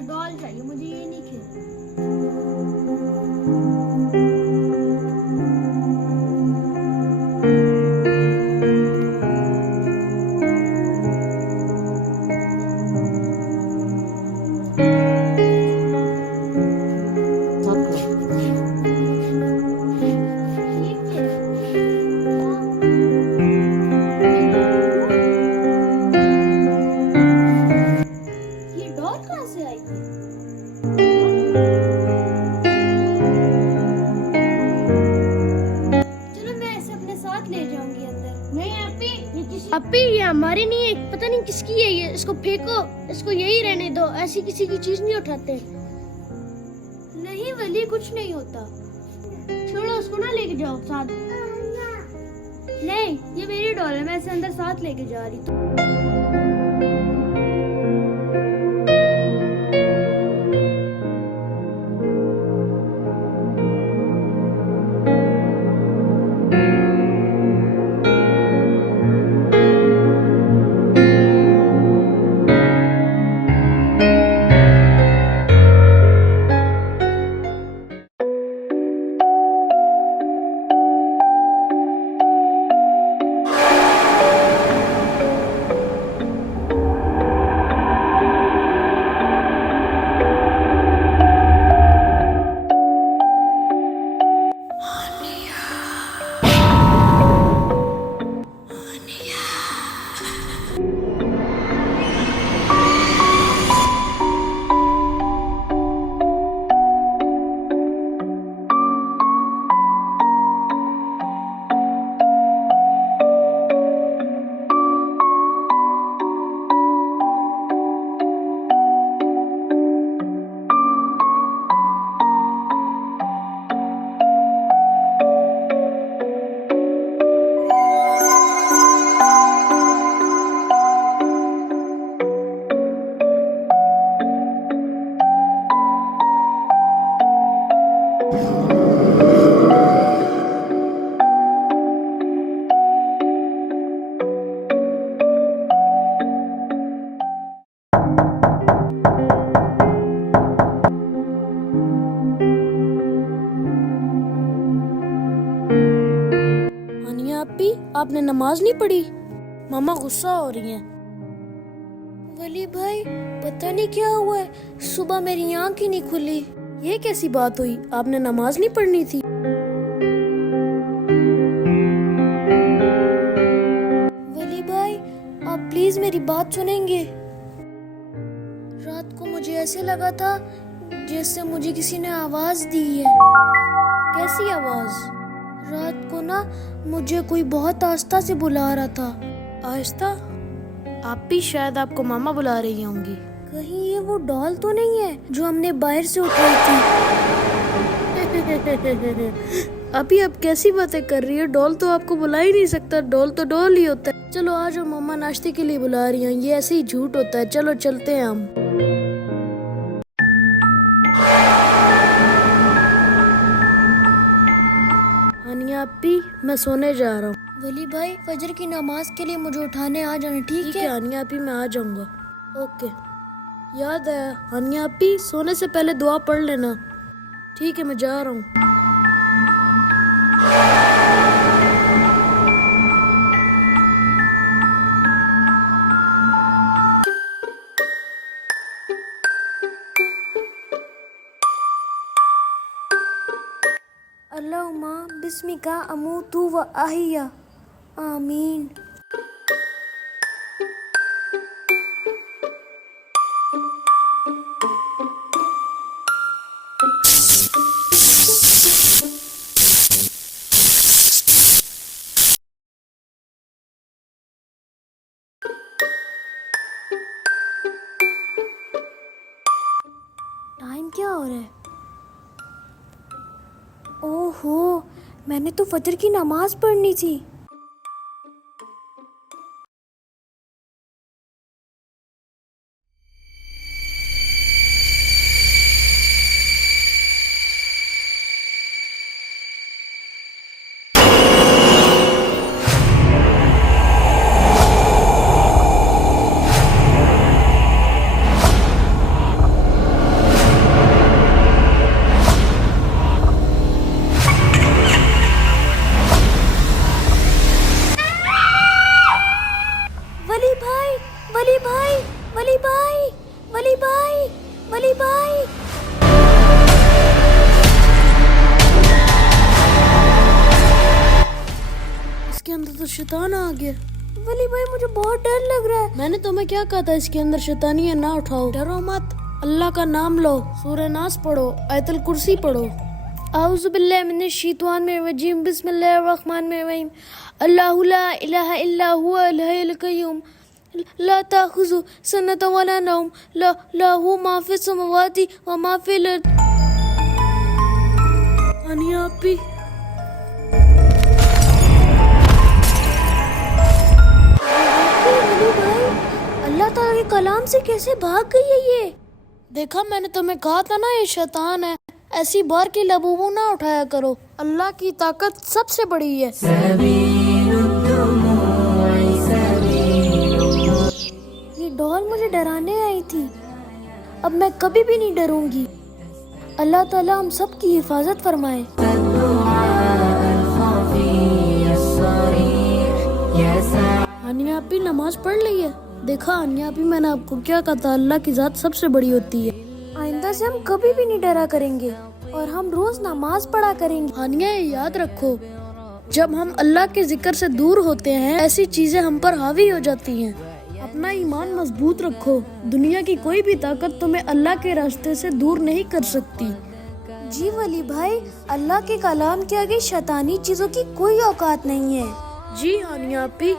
मुझे डॉल चाहिए, मुझे ये नहीं खेलना। ये डॉल कहाँ से आई? चलो मैं इसे अपने साथ ले जाऊंगी अंदर। नहीं अपी ये हमारी नहीं है, पता नहीं किसकी है ये। इसको फेंको, इसको यही रहने दो। ऐसी किसी की चीज नहीं उठाते। नहीं वली, कुछ नहीं होता। छोड़ो उसको, ना लेके जाओ साथ। नहीं ये मेरी डॉल है, मैं इसे अंदर साथ लेके जा रही हूँ। आपी आपने नमाज नहीं पढ़ी? मामा गुस्सा हो रही हैं। वली भाई पता नहीं क्या हुआ है, सुबह मेरी आंख ही नहीं खुली। ये कैसी बात हुई, आपने नमाज नहीं पढ़नी थी? वली भाई आप प्लीज मेरी बात सुनेंगे? रात को मुझे ऐसे लगा था जैसे मुझे किसी ने आवाज दी है। कैसी आवाज? रात को ना मुझे कोई बहुत आस्था से बुला रहा था। आहिस्ता? आप भी शायद आपको मामा बुला रही होंगी। कहीं ये वो डॉल तो नहीं है जो हमने बाहर से उठाई थी? अभी आप कैसी बातें कर रही है? डॉल तो आपको बुला ही नहीं सकता, डॉल तो डॉल ही होता है। चलो आज मामा नाश्ते के लिए बुला रही हैं, ये ऐसे ही झूठ होता है। चलो चलते हैं हम। आपी मैं सोने जा रहा हूँ। वली भाई फजर की नमाज के लिए मुझे उठाने आ जाना, ठीक है? हानिया आपी मैं आ जाऊंगा। ओके। याद है हानिया आपी, सोने से पहले दुआ पढ़ लेना। ठीक है मैं जा रहा हूँ। अल्लाहुम्मा बिस्मिका अमूतु व अहिया, आमीन। टाइम क्या हो रहा है? ओहो मैंने तो फजर की नमाज पढ़नी थी। शैतान आ गया। वली भाई मुझे बहुत डर लग रहा है। मैंने तुम्हें क्या कहा था, इसके अंदर शैतानी है, ना उठाओ। डरो मत, अल्लाह का नाम लो, सूरह नास पढ़ो, आयतुल कुर्सी पढ़ो। आऊज़ु बिल्लाहि मिनश शैतानिर रजीम, बिस्मिल्लाहिर रहमानिर रहीम। अल्लाहु ला इलाहा इल्ला हुवल हय्युल कय्यूम, ला ताखुज़ु सनतun वला नौम, लहू मा फिस समावाति व मा फिल अर्द। हानिया आपी, अल्लाह ताला के कलाम से कैसे भाग गई है ये? देखा, मैंने तुम्हें कहा था ना ये शैतान है। ऐसी बार की लबूबू ना उठाया करो, अल्लाह की ताकत सबसे बड़ी है। ये डॉल मुझे डराने आई थी, अब मैं कभी भी नहीं डरूंगी। अल्लाह ताला हम सब की हिफाजत फरमाए। हानिया आपी नमाज पढ़ ली है? देखा हानिया आपी, मैंने आपको क्या कहा था, अल्लाह की जात सबसे बड़ी होती है। आइंदा से हम कभी भी नहीं डरा करेंगे और हम रोज नमाज पढ़ा करेंगे। हानिया ये याद रखो, जब हम अल्लाह के जिक्र से दूर होते हैं ऐसी चीजें हम पर हावी हो जाती हैं। अपना ईमान मजबूत रखो, दुनिया की कोई भी ताकत तुम्हें अल्लाह के रास्ते से दूर नहीं कर सकती। जी वली भाई, अल्लाह के कलाम के आगे शैतानी चीजों की कोई औकात नहीं है। जी हानिया आपी।